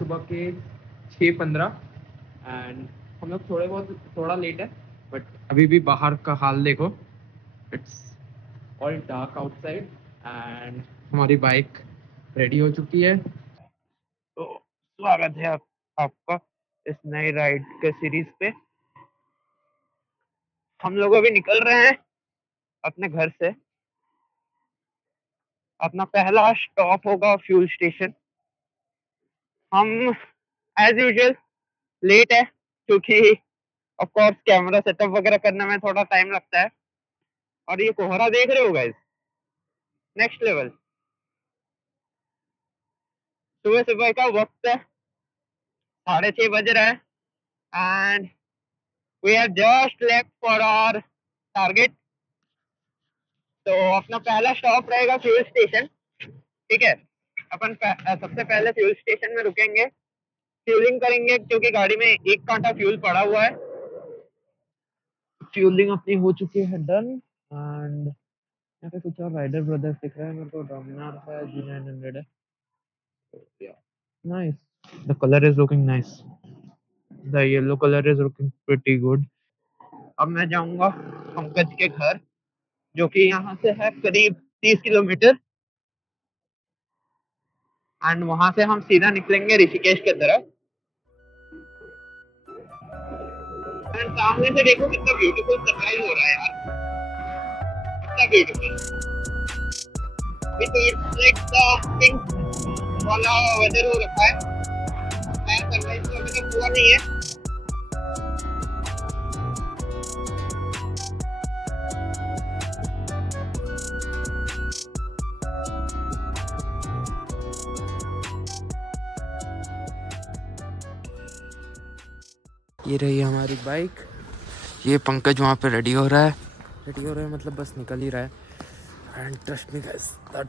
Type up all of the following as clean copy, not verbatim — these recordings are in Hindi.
सुबह के 6:15 एंड हम लोग थोड़ा लेट है, बट अभी भी बाहर का हाल देखो, it's all dark outside and हमारी बाइक रेडी हो चुकी है। तो स्वागत है आपका इस नई राइड के सीरीज पे। हम लोग अभी निकल रहे हैं अपने घर से। अपना पहला स्टॉप होगा फ्यूल स्टेशन। हम एज यूजुअल लेट है क्योंकि ऑफ कोर्स कैमरा सेटअप वगैरह करने में थोड़ा टाइम लगता है। और ये कोहरा देख रहे हो गाइस, नेक्स्ट लेवल। सुबह सुबह का वक्त है, 6:30 बज रहा है and we are just left for our target. तो अपना पहला स्टॉप रहेगा फ्यूल स्टेशन, ठीक है। अपन सबसे पहले फ्यूल स्टेशन में रुकेंगे, फ्यूलिंग करेंगे क्योंकि गाड़ी में एक कांटा फ्यूल पड़ा हुआ है। फ्यूलिंग अपनी हो चुकी है डन एंड यहाँ पे कुछ और राइडर ब्रदर्स दिख रहा है मेरे को। डोमिनार है, G900 है। Nice, the colour is looking nice, the yellow colour is looking pretty good. अब मैं जाऊंगा पंकज के घर, जो कि यहाँ से है करीब 30 किलोमीटर एंड वहां से हम सीधा निकलेंगे ऋषिकेश की तरफ। एंड सामने से देखो कितना ब्यूटीफुल सनराइज हो रहा है यार, कितना ब्यूटीफुल। अभी तो इट्स लाइक द पिंक वाला वेदर हो रखा है, सनराइज तो अभी तक हुआ नहीं है। ये रही हमारी बाइक, ये पंकज वहाँ पे रेडी हो रहा है मतलब बस निकल ही रहा है। And trust me guys, that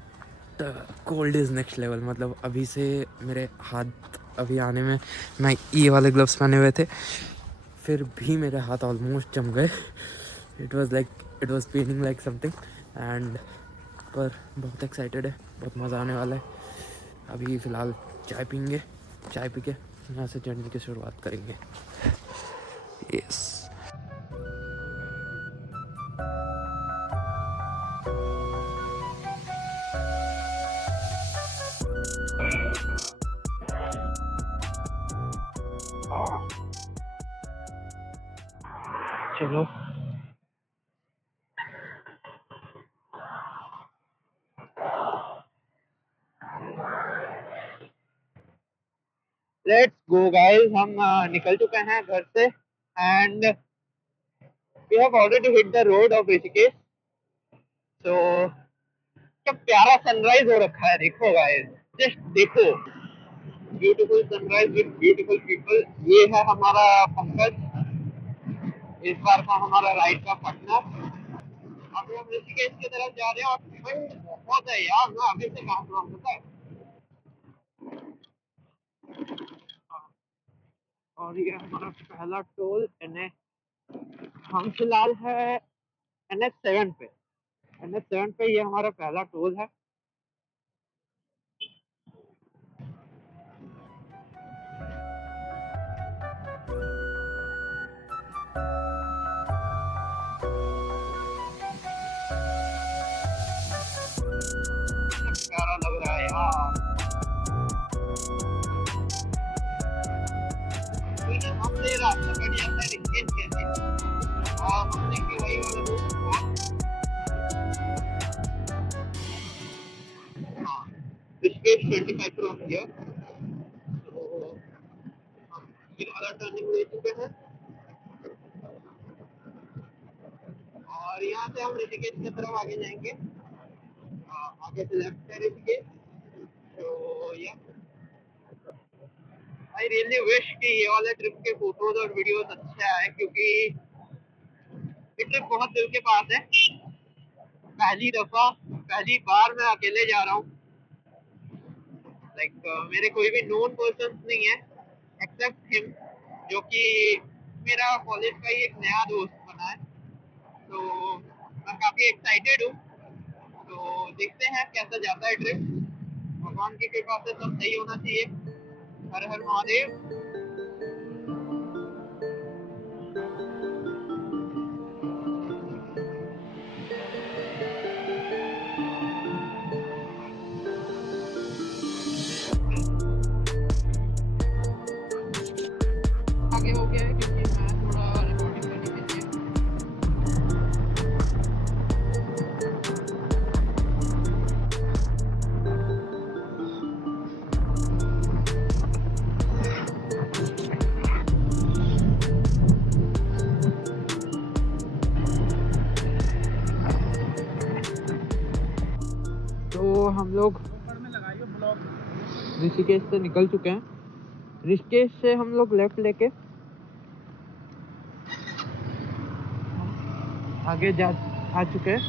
cold is next level. मतलब अभी से मेरे हाथ अभी आने में, मैं ये वाले ग्लव्स पहने हुए थे, फिर भी मेरे हाथ ऑलमोस्ट जम गए। It was paining like something and पर बहुत एक्साइटेड है, बहुत मज़ा आने वाला है। अभी फ़िलहाल चाय पीएंगे, चाय पी के यहाँ से जर्नी की शुरुआत करेंगे। यस, चलो लेट्स गो गाइस। हम निकल चुके हैं घर से and we have already hit the road of Rishikesh. तो क्या प्यारा सनराइज हो रखा है, देखो गाइस, जस्ट देखो, beautiful sunrise with beautiful people. ये है हमारा पंकज, इस बार का हमारा राइड का पार्टनर। अभी हम ऋषिकेश की तरफ जा रहे हैं और ठंड बहुत है यार, मैं अभी से कांप रहा हूँ पता है। और ये हमारा पहला टोल हम फिलहाल है NH7 पे। NH7 पे ये हमारा पहला टोल है। प्यारा लग रहा है यार। हमने रास्ता बढ़िया था ऋषिकेश के और हमने कि वही वाला रूट हुआ। हाँ, ऋषिकेश 25 फ्रॉम हियर। तो हम ये वाला टर्निंग ले चुके हैं और यहाँ से हम ऋषिकेश की तरफ आगे जाएंगे। आगे से लेफ्ट है ऋषिकेश। तो या आई रियली विश कि ये वाले ट्रिप के फोटोज और वीडियोस अच्छे आए, क्योंकि ये ट्रिप बहुत दिल के पास है। पहली बार मैं अकेले जा रहा हूँ। मेरे कोई भी नोन पर्सन नहीं है एक्सेप्ट हिम, जो कि मेरा कॉलेज का ही एक नया दोस्त बना है। तो मैं काफी एक्साइटेड हूँ। तो देखते हैं कैसा जाता है ट्रिप। भगवान की कृपा से सब सही होना चाहिए। हर हर महादेव। आगे हो गया है क्योंकि मैं थोड़ा रिकॉर्डिंग करने के लिए। तो हम लोग ऋषिकेश से निकल चुके हैं। ऋषिकेश से हम लोग लेफ्ट लेके आगे आ चुके हैं।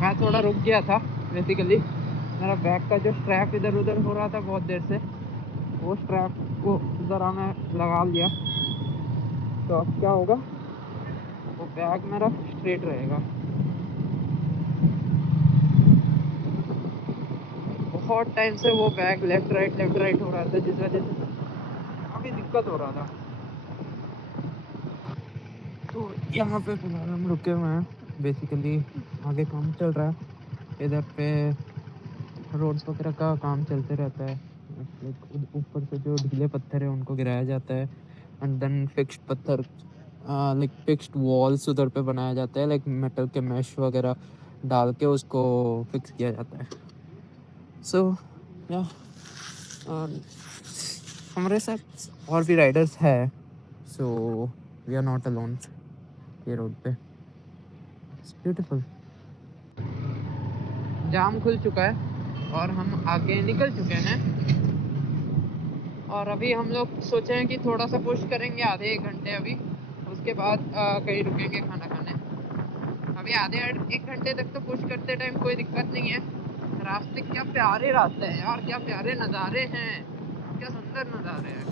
मैं थोड़ा रुक गया था बेसिकली, मेरा बैग का जो स्ट्रैप इधर उधर हो रहा था बहुत देर से, वो स्ट्रैप को ज़रा मैं लगा लिया। तो अब क्या होगा, वो बैग मेरा स्ट्रेट रहेगा। बहुत टाइम से वो बैग लेफ्ट राइट हो रहा था, जिस वजह से काफ़ी दिक्कत हो रहा था। तो यहाँ पे फिलहाल हम रुके हुए हैं। बेसिकली आगे काम चल रहा है, इधर पे रोड वगैरह का काम चलते रहता है। लाइक ऊपर से जो ढीले पत्थर है उनको गिराया जाता है, एंड देन फिक्स्ड पत्थर लाइक फिक्स्ड वॉल्स उधर पे बनाया जाता है, लाइक मेटल के मैश वगैरह डाल के उसको फिक्स किया जाता है। सो या हमारे साथ और भी राइडर्स है, so we are not alone ये रोड पे। It's beautiful. जाम खुल चुका है और हम आगे निकल चुके हैं। और अभी हम लोग सोचे हैं कि थोड़ा सा पुश करेंगे आधे एक घंटे अभी, उसके बाद कहीं रुकेंगे खाना खाने। अभी आधे एक घंटे तक तो पुश करते टाइम कोई दिक्कत नहीं है। रास्ते क्या प्यारे रास्ते हैं यार, क्या प्यारे नज़ारे हैं, क्या सुंदर नज़ारे हैं।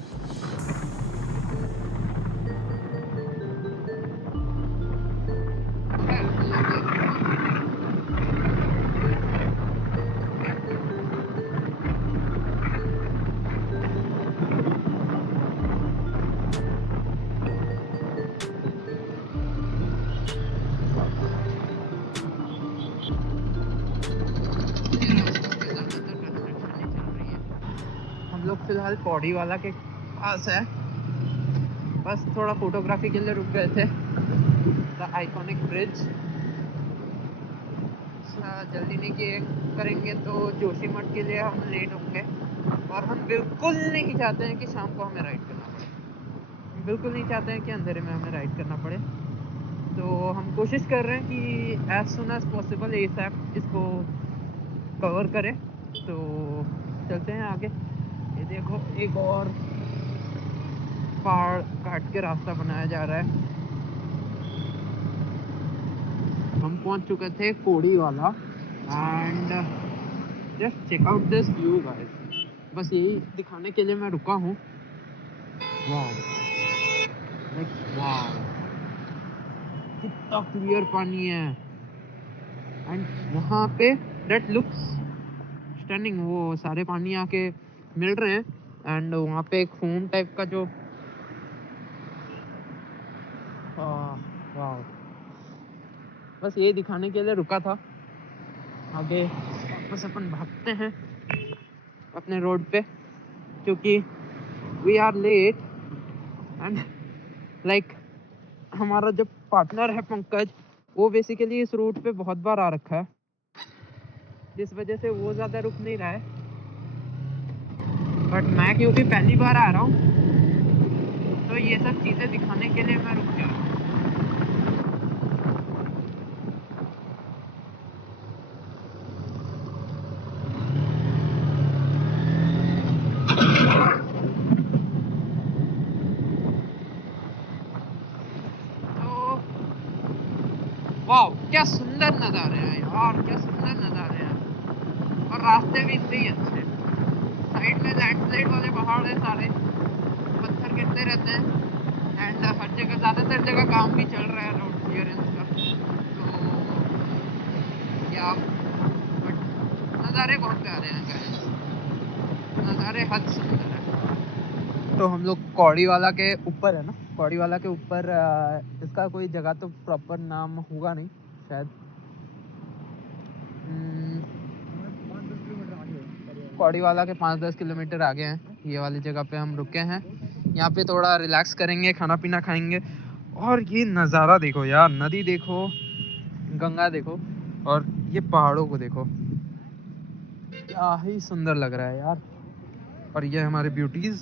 हम लोग फिलहाल पौड़ी वाला के पास है, बस थोड़ा फोटोग्राफी के लिए रुक गए थे। The iconic bridge. जल्दी नहीं किए करेंगे तो जोशीमठ के लिए हम लेट होंगे, और हम बिल्कुल नहीं चाहते हैं कि शाम को हमें राइड करना पड़े। हम बिल्कुल नहीं चाहते हैं कि अंधेरे में हमें राइड करना पड़े। तो हम कोशिश कर रहे हैं कि as soon as possible ASAP इसको कवर करें। तो चलते हैं आगे। ये देखो एक और पहाड़ काट के रास्ता बनाया जा रहा है। हम पहुंच चुके थे कोड़ी वाला, and just check out this view guys. बस यही दिखाने के लिए मैं रुका हूँ। वाओ, लाइक वाओ, कितना क्लियर पानी है, एंड वहाँ पे दैट लुक्स स्टनिंग। वो सारे पानी आके मिल रहे हैं, एंड वहाँ पे एक फोम टाइप का जो वाओ, बस ये दिखाने के लिए रुका था। आगे वापस अपन भागते हैं अपने रोड पे, क्योंकि we are late. And like हमारा जो पार्टनर है पंकज, वो बेसिकली इस रूट पे बहुत बार आ रखा है, जिस वजह से वो ज़्यादा रुक नहीं रहा है। बट मैं क्योंकि पहली बार आ रहा हूँ, तो ये सब चीज़ें दिखाने के लिए मैं रुक गया। तो वाह, क्या सुंदर नज़ारे हैं यार, क्या सुंदर नज़ारे हैं। और रास्ते भी इतने ही अच्छे। साइड में लैंडस्लाइड वाले पहाड़ है सारे, पत्थर गिरते रहते हैं, एंड हर जगह ज़्यादातर जगह काम भी चल रहा है रोड क्लियरेंस का। तो या बट नज़ारे बहुत प्यारे हैं गाइस। बेहद सुंदर है। तो हम लोग कौड़ीवाला के ऊपर है ना, कौड़ीवाला के ऊपर इसका कोई जगह तो प्रॉपर नाम होगा नहीं शायद। कौड़ीवाला के 5-10 किलोमीटर आगे हैं, ये वाली जगह पे हम रुके हैं। यहाँ पे थोड़ा रिलैक्स करेंगे, खाना पीना खाएंगे। और ये नज़ारा देखो यार, नदी देखो, गंगा देखो, और ये पहाड़ों को देखो, क्या ही सुंदर लग रहा है यार। और ये हमारे ब्यूटीज।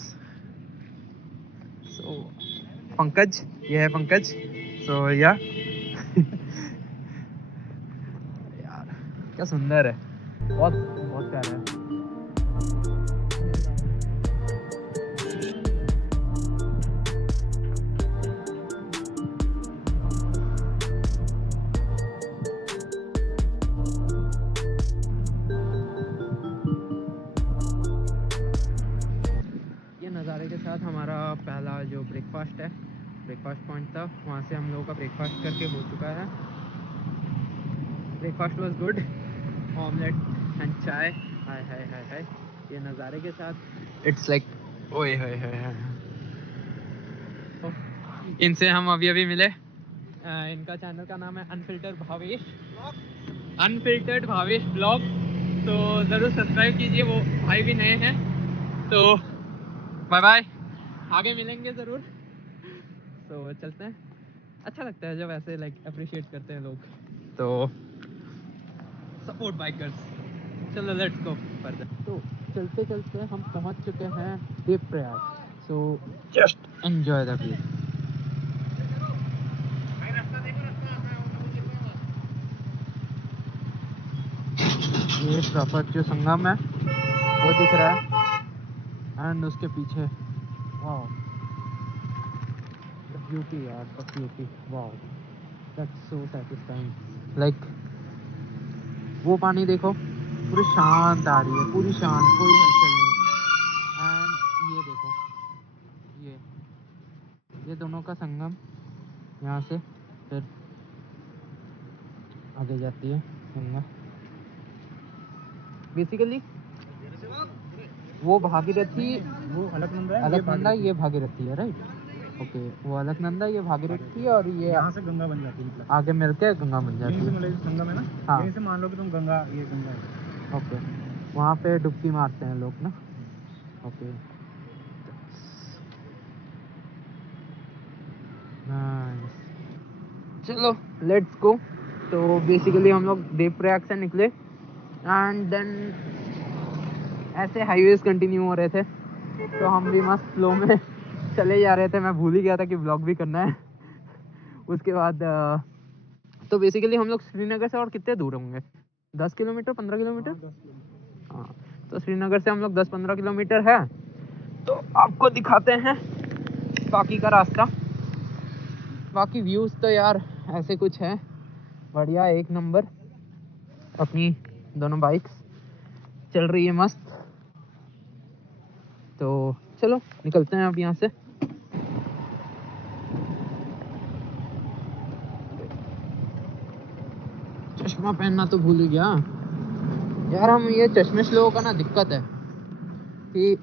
सो पंकज, ये है पंकज। सो यार क्या सुंदर है, बहुत बहुत प्यारा है। ये नज़ारे के साथ हमारा पहला जो ब्रेकफास्ट है, ब्रेकफास्ट पॉइंट था, वहाँ से हम लोगों का ब्रेकफास्ट करके हो चुका है। Breakfast was good, omelette and चाय। हाय हाय हाय हाय, ये नज़ारे के साथ इट्स लाइक ओए हाय हाय हाय। इनसे हम अभी अभी मिले। इनका चैनल का नाम है अनफिल्टर्ड भावेश ब्लॉग। तो ज़रूर सब्सक्राइब कीजिए, वो भाई भी नए हैं। तो बाय बाय, आगे मिलेंगे ज़रूर। तो चलते हैं, अच्छा लगता है जब ऐसे लाइक अप्रिशिएट करते हैं लोग। तो सपोर्ट बाइकर्स। चलो लेट्स गो फर्दर। तो चलते चलते हम पहुंच चुके हैं Devprayag. So just enjoy the view. ये प्रॉपर जो संगम है वो दिख रहा है, एंड उसके पीछे वाओ द ब्यूटी यार, the beauty, wow that's so satisfying. Like वो पानी देखो, पूरी शांत आ रही है, पूरी शांत, कोई हलचल नहीं। एंड ये देखो, ये दोनों का संगम, यहाँ से फिर आगे जाती है गंगा। बेसिकली वो भागीरथी, वो अलकनंदा है, अलकनंदा, ये भागीरथी है, राइट? ओके, वो अलकनंदा, ये भागीरथी, और ये यहाँ से गंगा बन जाती है, मतलब आगे मिलके गंगा बन जाती यहीं से, है। मतलब संगम है ना, हाँ, यहीं से मान लो कि तुम गंगा, ये गंगा है। ओके, वहाँ पे डुबकी मारते हैं लोग ना। ओके, नाइस, चलो लेट्स गो। तो बेसिकली हम लोग देवप्रयाग से निकले, एंड देन ऐसे हाईवेज कंटिन्यू हो रहे थे। तो हम भी मस्त फ्लो में चले जा रहे थे। मैं भूल ही गया था कि ब्लॉग भी करना है। उसके बाद तो बेसिकली हम लोग श्रीनगर से और कितने दूर होंगे, 10 किलोमीटर, 15 किलोमीटर? हाँ, तो श्रीनगर से हम लोग 10-15 किलोमीटर है। तो आपको दिखाते हैं बाकी का रास्ता। बाकी व्यूज़ तो यार ऐसे कुछ है, बढ़िया, एक नंबर। अपनी दोनों बाइक्स चल रही है मस्त। तो चलो निकलते हैं अब यहाँ से। चश्मा पहनना तो भूल ही गया यार। हम ये चश्मिश लोगों का ना दिक्कत है कि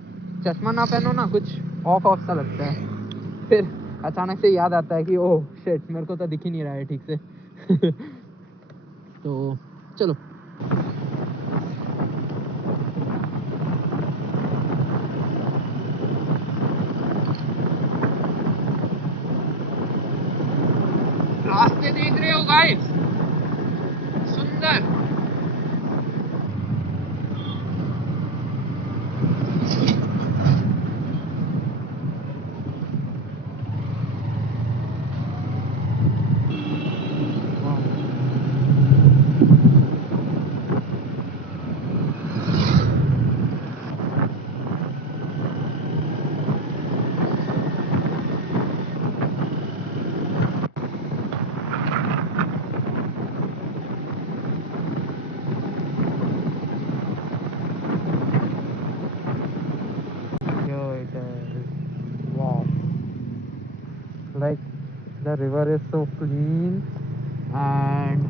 चश्मा ना पहनो ना, कुछ ऑफ ऑफ सा लगता है। फिर अचानक से याद आता है कि ओह शिट, मेरे को तो दिख ही नहीं रहा है ठीक से। तो चलो, रास्ते देख रहे हो गाइस, सुंदर। Wow, like the river is so clean and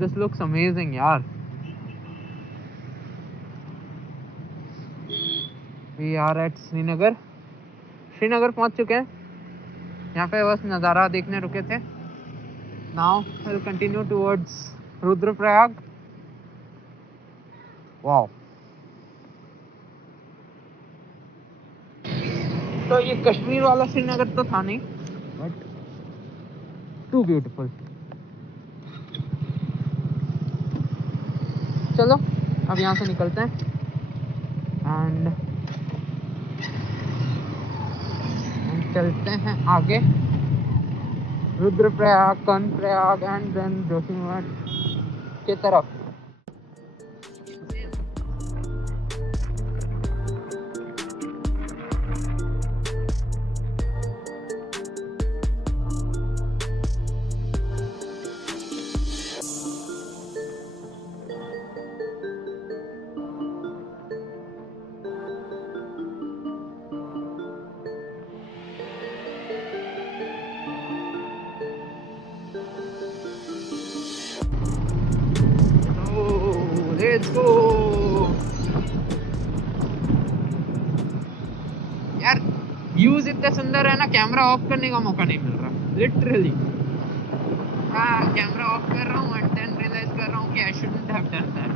this looks amazing यार। We are at Srinagar. Srinagar पहुंच चुके हैं। यहाँ पे बस नज़ारा देखने रुके थे। Now will continue towards Rudraprayag. Wow, तो ये कश्मीर वाला श्रीनगर तो था नहीं, बट टू ब्यूटीफुल। चलो अब यहाँ से निकलते हैं एंड चलते हैं आगे रुद्रप्रयाग, कर्णप्रयाग एंड देन जोशीमठ के तरफ। लेट्स गो यार, व्यूज इतने सुंदर है ना, कैमरा ऑफ करने का मौका नहीं मिल रहा लिटरली। हाँ, कैमरा ऑफ कर रहा हूँ एंड देन रियलाइज कर रहा हूँ कि I shouldn't have done that,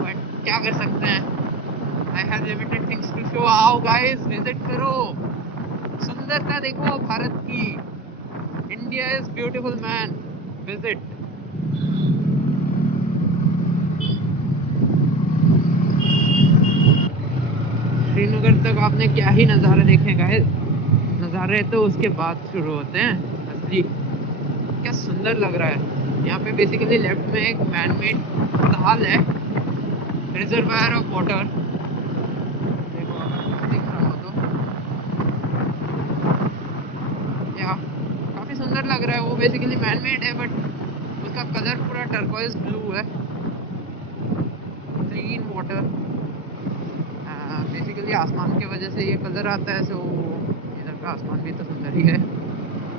but क्या कर सकते हैं, I have limited things to show. आओ गाइस, विजिट करो, सुंदरता देखो भारत की। India is beautiful man, visit. Srinagar तक आपने क्या ही नज़ारे देखे गाइस, नज़ारे तो उसके बाद शुरू होते हैं असली। क्या सुंदर लग रहा है। यहाँ पे बेसिकली लेफ्ट में एक मैन मेड ताल है, रिजर्वायर ऑफ वाटर। देखो अगर दिख रहा हो तो, या काफ़ी सुंदर लग रहा है। वो बेसिकली मैन मेड है बट उसका कलर पूरा टर्कोइज ब्लू है, क्लीन वाटर। बेसिकली आसमान की वजह से ये कलर आता है, सो इधर का आसमान भी तो सुंदर ही है।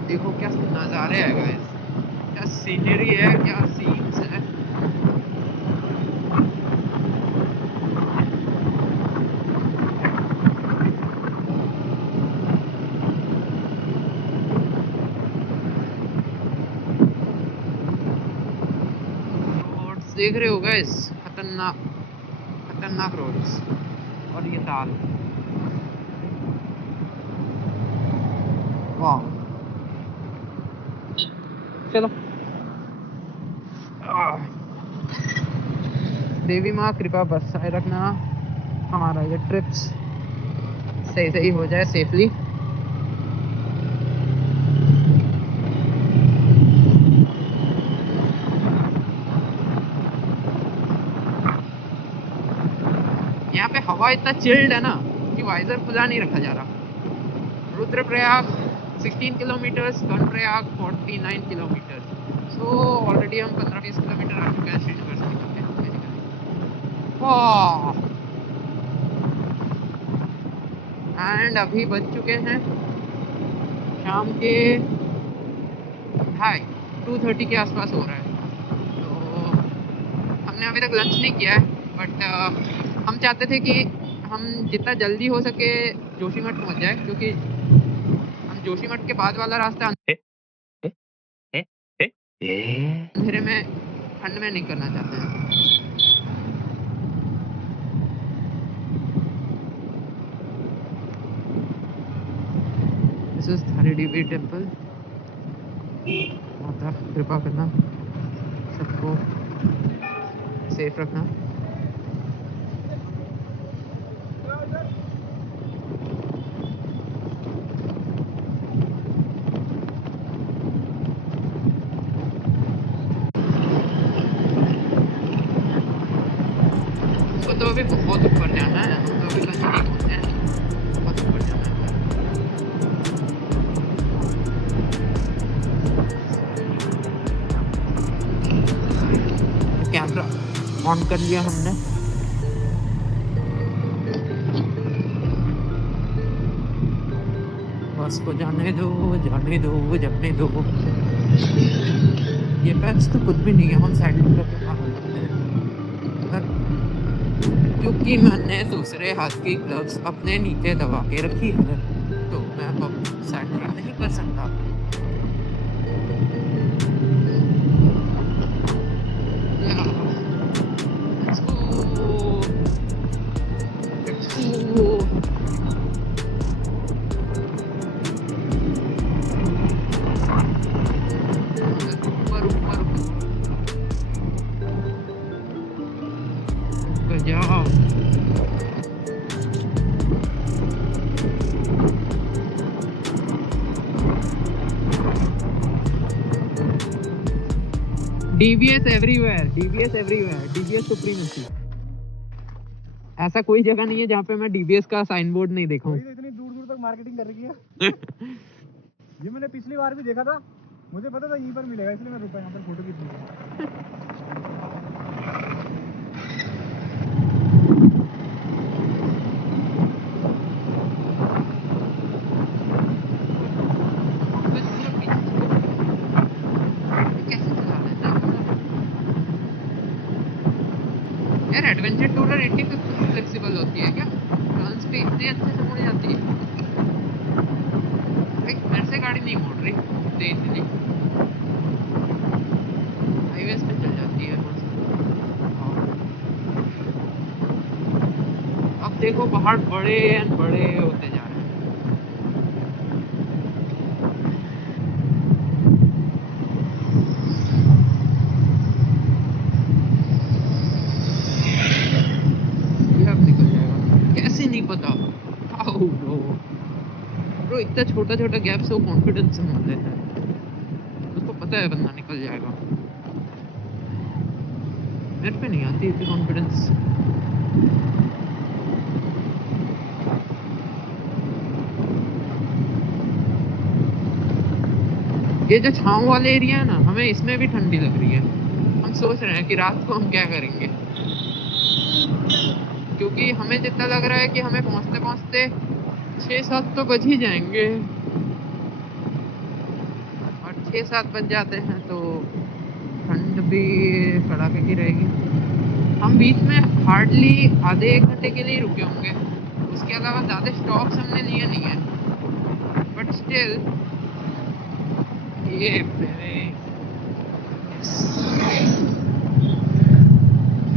देखो क्या नज़ारे है गाइस, क्या सीनरी है, क्या सीन्स है। रोड्स देख रहे हो गाइस, खतरनाक खतरनाक रोड्स। और ये ताल, वाह। चलो, देवी माँ कृपा बरसाए रखना, हमारा ये ट्रिप्स सही सही हो जाए सेफली। यहाँ पे हवा इतना चिल्ड है ना कि वाइजर खुला नहीं रखा जा रहा। Rudraprayag 16 kilometres, Karnaprayag 49 kilometres. So already हम 15-20 किलोमीटर आ चुके हैं श्रीनगर से निकल के बेसिकली। एंड अभी बज चुके हैं शाम के 2:30 के आसपास हो रहा है। तो हमने अभी तक लंच नहीं किया है, बट हम चाहते थे कि हम जितना जल्दी हो सके जोशीमठ पहुंच जाए, क्योंकि हम जोशीमठ के बाद वाला रास्ता अंधेरे में ठंड में नहीं करना चाहते हैं। This is Haridevi temple. माता कृपा करना, सबको सेफ रखना। तो अभी बहुत ऊपर जाना है, तो अभी कहीं नहीं पहुंचे हैं, बहुत ऊपर जाना है। कैमरा ऑन कर लिया हमने। बस को जाने दो, जाने दो, जाने दो। ये पैक्स तो कुछ भी नहीं है, हम साइड करके पार हो सकते हैं। क्योंकि मैंने दूसरे हाथ की ग्लव्स अपने नीचे दबा के रखी है तो मैं अब सैंडलिंग नहीं कर सकता। Let's go. Let's go. ऊपर ऊपर जाओ। DBS everywhere, DBS everywhere, DBS supremacy। ऐसा कोई जगह नहीं है जहाँ पे मैं DBS का साइन बोर्ड नहीं देखा हूँ। तो इतनी दूर दूर तक मार्केटिंग कर रही है। ये मैंने पिछली बार भी देखा था, मुझे पता था यहीं पर मिलेगा, इसलिए मैं रुका यहाँ पर फोटो खींचने। यार एडवेंचर टूरर इतनी फ्लेक्सिबल होती है क्या? टर्न्स पे इतने अच्छे से मुड़ जाती है। मेरे से गाड़ी नहीं मुड़ रही तेज नहीं, हाईवेज पे चल जाती है। अब देखो पहाड़ बड़े एंड बड़े होते जा रहे हैं। ये अब निकल जाएगा कैसे नहीं पता। हाउ ब्रो इतना छोटा छोटा गैप से वो कॉन्फिडेंस से मोड़ लेता है, उसको पता है बंदा निकल जाएगा। मेरे पे नहीं आती इतनी कॉन्फिडेंस। ये जो छांव वाले एरिया है ना, हमें इसमें भी ठंडी लग रही है। हम सोच रहे हैं कि रात को हम क्या करेंगे, क्योंकि हमें जितना लग रहा है कि हमें पहुंचते पहुंचते 6-7 तो बज ही जाएंगे, और 6-7 बज जाते हैं तो ठंड भी कड़ाके की रहेगी। हम बीच में हार्डली आधे 1 घंटे के लिए रुके होंगे, उसके अलावा ज़्यादा स्टॉप्स हमने लिए नहीं है, बट स्टिल ये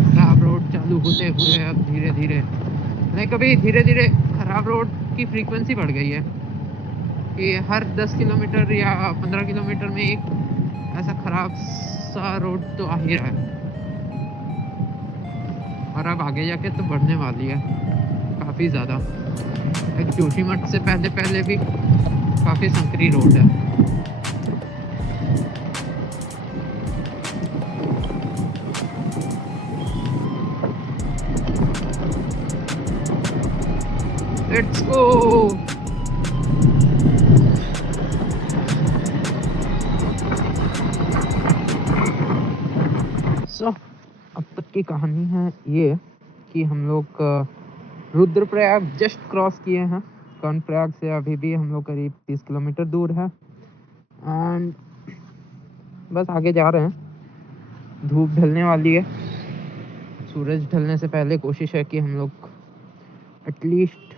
खराब रोड चालू होते हुए अब धीरे धीरे नहीं, कभी धीरे धीरे खराब रोड की फ्रीक्वेंसी बढ़ गई है कि हर 10 किलोमीटर या 15 किलोमीटर में एक ऐसा खराब सा रोड तो आ ही रहा है, और अब आगे जाके तो बढ़ने वाली है काफ़ी ज़्यादा। एक जोशीमठ से पहले भी काफ़ी संकरी रोड है। Let's go. सो अब तक की कहानी है ये कि हम लोग रुद्रप्रयाग जस्ट क्रॉस किए हैं। कर्णप्रयाग से अभी भी हम लोग करीब 30 किलोमीटर दूर है, एंड बस आगे जा रहे हैं। धूप ढलने वाली है, सूरज ढलने से पहले कोशिश है कि हम लोग एटलीस्ट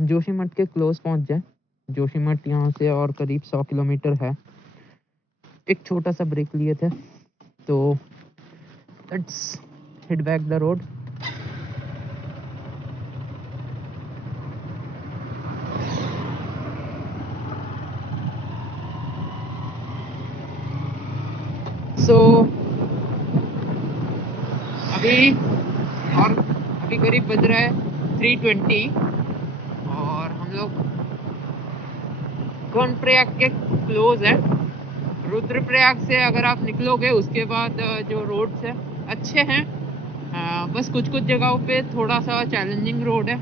जोशीमठ के क्लोज पहुंच जाए। जोशीमठ यहाँ से और करीब 100 किलोमीटर है। एक छोटा सा ब्रेक लिए थे, तो let's hit back the road. So अभी करीब बज रहा है 3:20 और हम लोग कर्णप्रयाग के क्लोज है। रुद्रप्रयाग से अगर आप निकलोगे उसके बाद जो रोड्स है अच्छे हैं, बस कुछ जगहों पे थोड़ा सा चैलेंजिंग रोड है,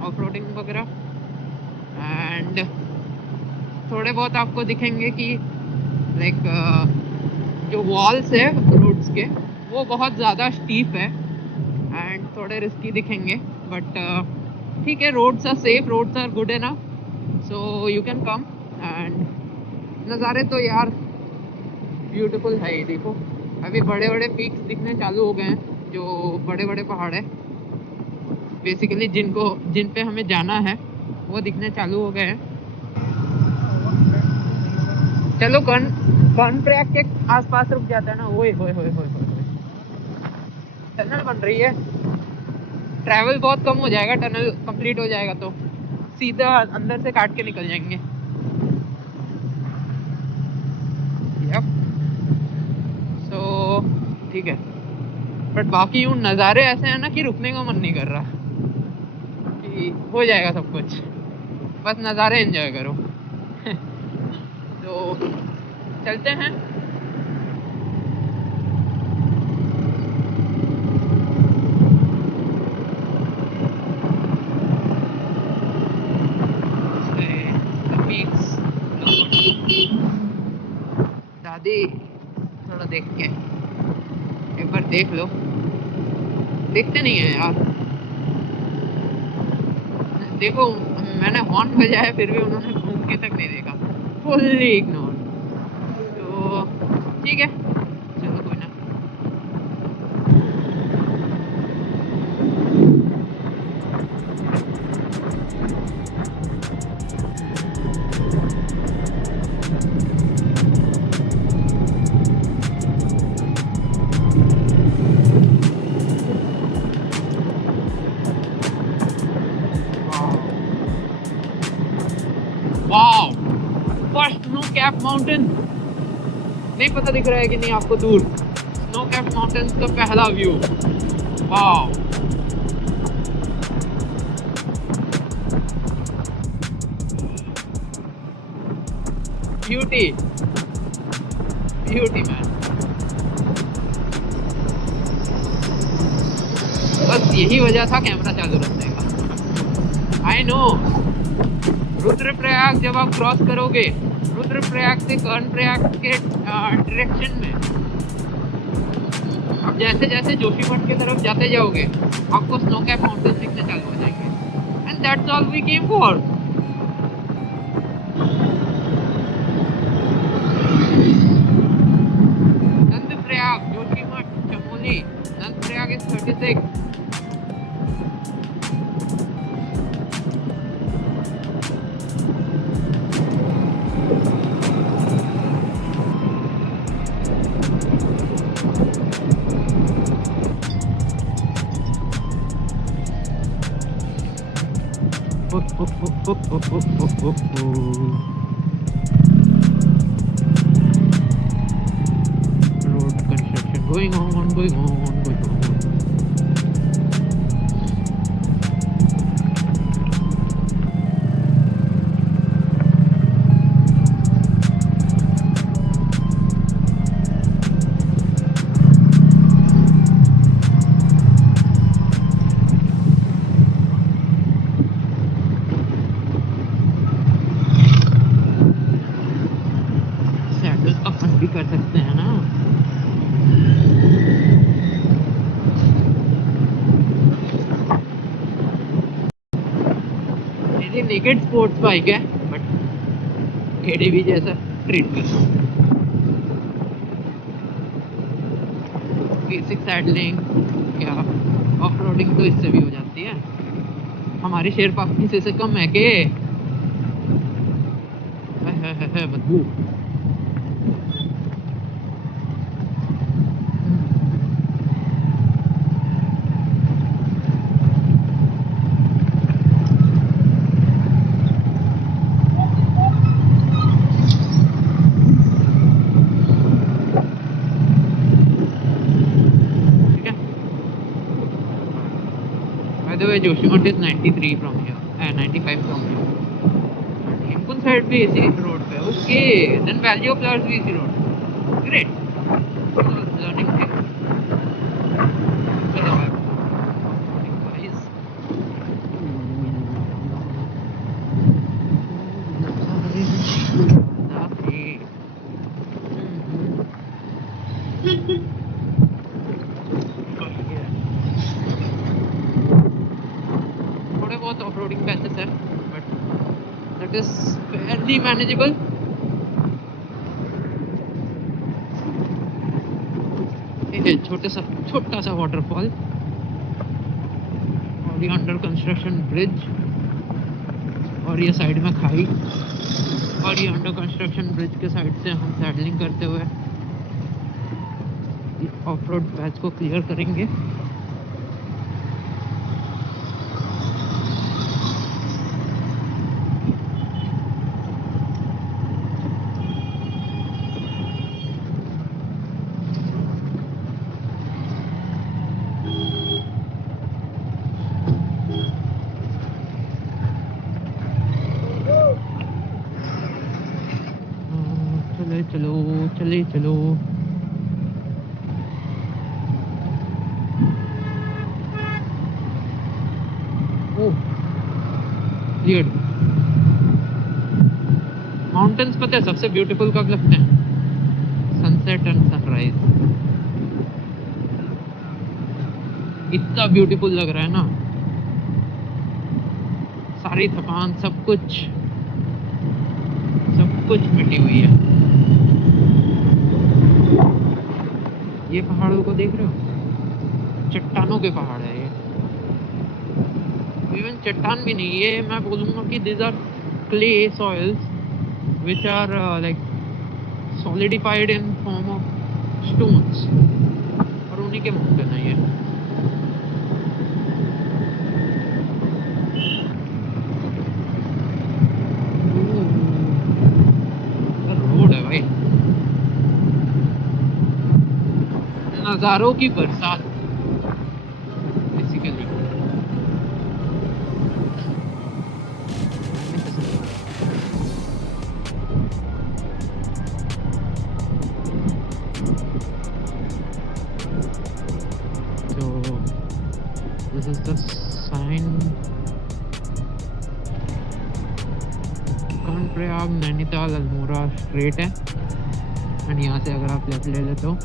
ऑफ रोडिंग वगैरह, एंड थोड़े बहुत आपको दिखेंगे कि लाइक जो वॉल्स है रोड्स के वो बहुत ज़्यादा स्टीप है एंड थोड़े रिस्की दिखेंगे, बट ठीक है, roads are safe, roads are good है ना, so you can come. And नज़ारे तो यार ब्यूटीफुल है ही। देखो अभी बड़े बड़े पीक्स दिखने चालू हो गए हैं, जो बड़े बड़े पहाड़ है बेसिकली जिन पे हमें जाना है वो दिखने चालू हो गए हैं। चलो कर्णप्रयाग के आसपास रुक जाता है ना। ओए होए होए होए होए, टनल बन रही है। ट्रैवल बहुत कम हो जाएगा, टनल कंप्लीट हो जाएगा तो सीधा अंदर से काट के निकल जाएंगे। यप, सो ठीक है। बट बाकी यूँ नज़ारे ऐसे हैं ना कि रुकने का मन नहीं कर रहा, कि हो जाएगा सब कुछ, बस नज़ारे एंजॉय करो। तो चलते हैं। दादी थोड़ा देख के एक बार देख लो, देखते नहीं है यार। देखो मैंने हॉर्न बजाया फिर भी उन्होंने घूम के तक नहीं देखा, फुल्ली इग्नोर। तो ठीक है, चलो कोई ना। Wow, first snow cap mountain. नहीं पता दिख रहा है कि नहीं आपको दूर, स्नो कैप माउंटेन्स का पहला view. Wow, beauty beauty man. बस यही वजह था कैमरा चालू रखने का। आई नो, रुद्रप्रयाग जब आप क्रॉस करोगे, रुद्रप्रयाग से कर्णप्रयाग के डायरेक्शन में आप जैसे जैसे जोशीमठ की तरफ जाते जाओगे आपको स्नो कैप माउंटेन दिखने चालू हो जाएंगे। And that's all we came for. Nandprayag, Joshimath, Chamoli. Nandprayag is 36। Road construction going on, going on, going on. Saddle अपन भी कर सकते हैं ना। मेरी नेकेड स्पोर्ट्स बाइक है बट एडीवी जैसा ट्रीट कर। बेसिक सैडलिंग या ऑफ रोडिंग तो इससे भी हो जाती है। हमारी शेरपा किसी से कम है के? बदबू। By the way, Joshimath is 93 from here, 95 from here. Hemkund side भी इसी road पे। Okay, then Valley of Flowers भी इसी road। Great. Learning things. चलो अब guys। थोड़े बहुत ऑफ रोडिंग पैचेस है but that is fairly manageable. ये छोटा सा वाटरफॉल और ये अंडर कंस्ट्रक्शन ब्रिज और ये साइड में खाई और ये अंडर कंस्ट्रक्शन ब्रिज के साइड से हम सैडलिंग करते हुए ऑफ रोड पैच को क्लियर करेंगे। चले चलो माउंटेन्स पता है सबसे ब्यूटीफुल कब लगते हैं? Sunset and sunrise. इतना ब्यूटीफुल लग रहा है ना, सारी थकान सब कुछ मिटी हुई है। ये पहाड़ों को देख रहे हो, चट्टानों के पहाड़ है ये। इवन चट्टान भी नहीं, ये मैं बोलूँगा कि these are clay soils which are like solidified in form of stones, और उन्हीं के माउंटेन है ये। रोड है भाई, नज़ारों की बरसात बेसिकली। तो this is the sign Karnaprayag Nainital Almora straight है, एंड यहाँ से अगर आप लेफ्ट ले लेते हो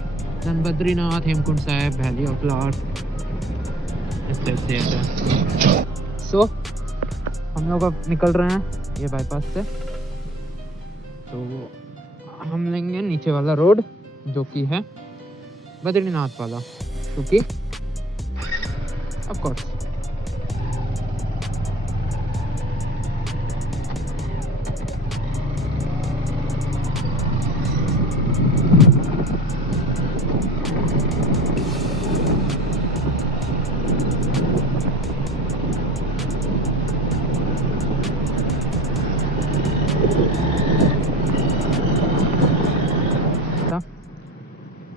then Badrinath, Hemkund Sahib, valley of flowers इस टाइप से है। सो हम लोग अब निकल रहे हैं ये बाईपास से, तो हम लेंगे नीचे वाला रोड जो कि है बद्रीनाथ वाला, क्योंकि ऑफ कोर्स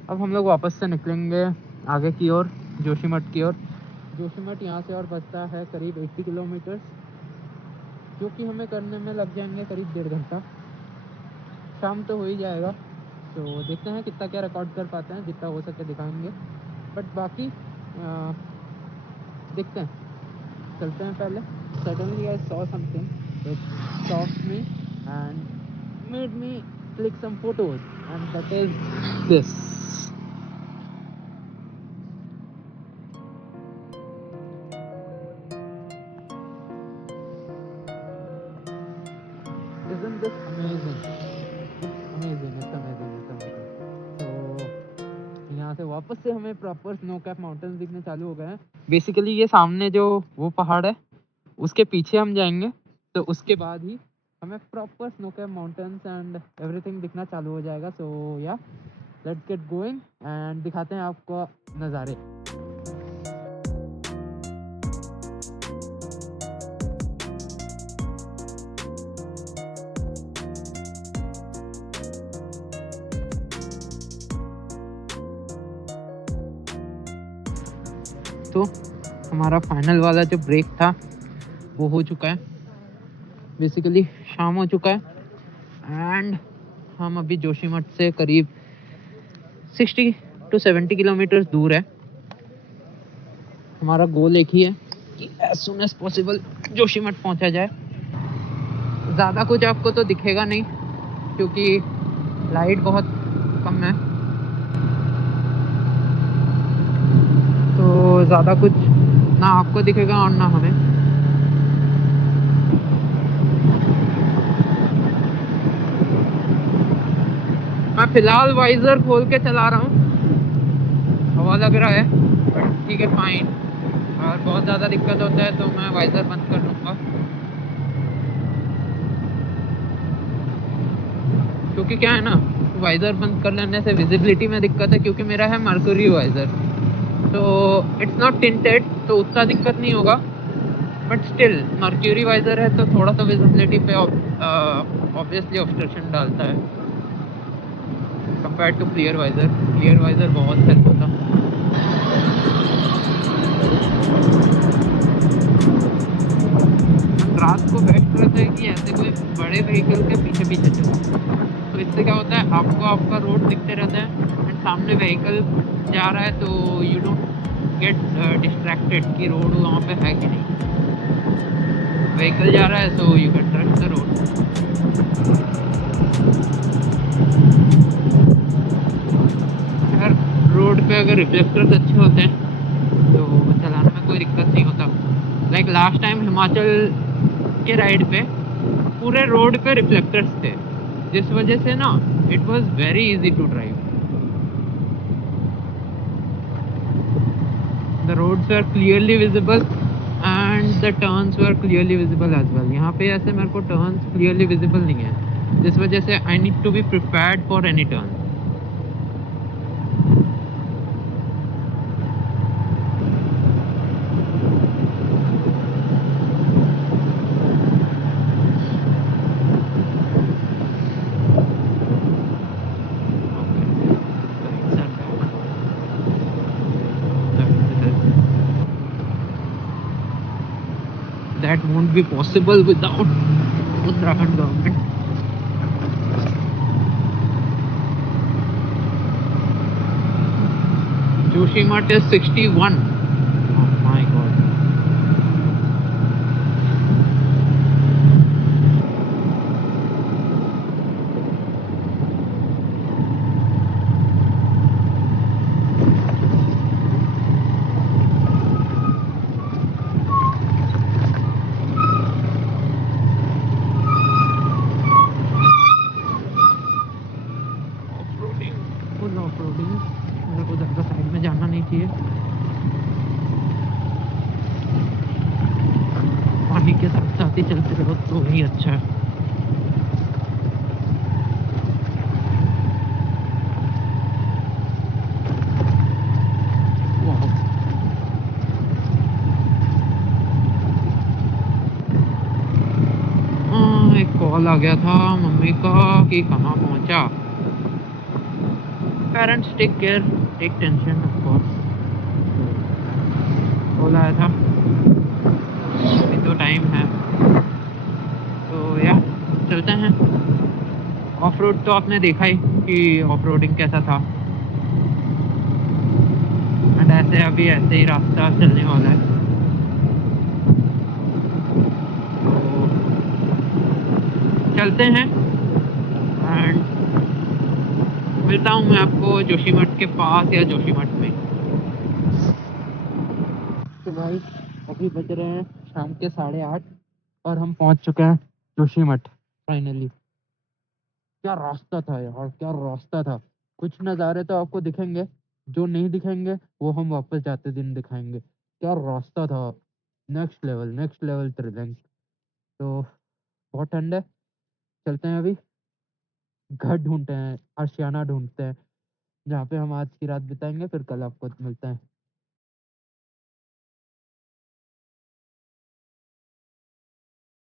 अब हम लोग वापस से निकलेंगे आगे की ओर, जोशीमठ की ओर। जोशीमठ यहाँ से और बचता है करीब 80 किलोमीटर, जो कि हमें करने में लग जाएंगे करीब 1.5 घंटा। शाम तो हो ही जाएगा, तो देखते हैं कितना क्या रिकॉर्ड कर पाते हैं, जितना हो सके दिखाएंगे। बट बाकी देखते हैं, चलते हैं पहले। Suddenly I saw something which stopped me and made me click some photos, and that is this. Isn't this amazing? It's amazing. तो यहाँ से वापस से हमें प्रॉपर स्नो कैप माउंटेन्स दिखने चालू हो गए हैं। बेसिकली ये सामने जो वो पहाड़ है उसके पीछे हम जाएंगे, तो उसके बाद ही हमें proper snow cap mountains and everything दिखना चालू हो जाएगा। सो या लेट्स गेट गोइंग एंड दिखाते हैं आपको नज़ारे। तो हमारा फाइनल वाला जो ब्रेक था वो हो चुका है, बेसिकली शाम हो चुका है एंड हम अभी जोशीमठ से करीब 60 to 70 किलोमीटर दूर है। हमारा गोल एक ही है कि as soon as possible Joshimath पहुंचा जाए। ज़्यादा कुछ आपको तो दिखेगा नहीं क्योंकि लाइट बहुत कम है, तो ज़्यादा कुछ ना आपको दिखेगा और ना हमें। मैं फिलहाल वाइजर खोल के चला रहा हूँ, हवा लग रहा है, बट ठीक है, फाइन। और बहुत ज़्यादा दिक्कत होता है तो मैं वाइज़र बंद कर लूँगा, क्योंकि क्या है ना, वाइज़र बंद कर लेने से विजिबिलिटी में दिक्कत है, क्योंकि मेरा है मर्क्यूरी वाइज़र, तो इट्स नॉट टिंटेड, तो उतना दिक्कत नहीं होगा। बट स्टिल मर्क्यूरी वाइज़र है तो थोड़ा सा विजिबिलिटी पे ऑब्वियसली ऑब्स्ट्रक्शन डालता है compare to clear visor. Clear visor बहुत हेल्प होता। रात को बेस्ट रहता है कि ऐसे कोई बड़े व्हीकल के पीछे पीछे चलो, तो इससे क्या होता है, आपको आपका रोड दिखते रहता है एंड सामने व्हीकल जा रहा है, तो यू डोंट गेट डिस्ट्रैक्टेड कि रोड वहाँ पे है कि नहीं। व्हीकल जा रहा है सो you can trust the road. अगर रोड पे अगर रिफ्लेक्टर्स अच्छे होते हैं तो चलाने में कोई दिक्कत नहीं होता। लाइक लास्ट टाइम हिमाचल के राइड पे पूरे रोड पे रिफ्लेक्टर्स थे, जिस वजह से ना it was very easy to drive. The roads are clearly visible and the turns were clearly visible as well. यहाँ पे ऐसे मेरे को टर्न्स क्लियरली विजिबल नहीं है, जिस वजह से I need to be prepared for any turn. That won't be possible without Uttarakhand government. Joshimath is 61. Oh my god. Off-roading, full off-roading। मेरे को ज़्यादा साइड में जाना नहीं चाहिए। पानी के साथ साथ ही चलते रहो तो ही अच्छा है। वाह। एक कॉल आ गया था मम्मी का कि कहाँ पहुँचा। Parents take care, take tension of course. Call आया था, अभी तो टाइम है, तो या चलते हैं। ऑफ रोड तो आपने देखा ही कि ऑफ रोडिंग कैसा था, एंड ऐसे अभी ऐसे ही रास्ता चलने वाला है, तो चलते हैं। एंड मिलता हूँ मैं आपको जोशीमठ के पास या जोशीमठ में। तो भाई अभी बज रहे हैं शाम के 8:30 और हम पहुंच चुके हैं जोशीमठ फाइनली। क्या रास्ता था यार, क्या रास्ता था। कुछ नज़ारे तो आपको दिखेंगे, जो नहीं दिखेंगे वो हम वापस जाते दिन दिखाएंगे। क्या रास्ता था, नेक्स्ट लेवल थ्रिलिंग। तो बहुत ठंड है, चलते हैं अभी घर ढूंढते हैं, आशियाना ढूंढते हैं जहाँ पे हम आज की रात बिताएंगे, फिर कल आपको मिलते हैं।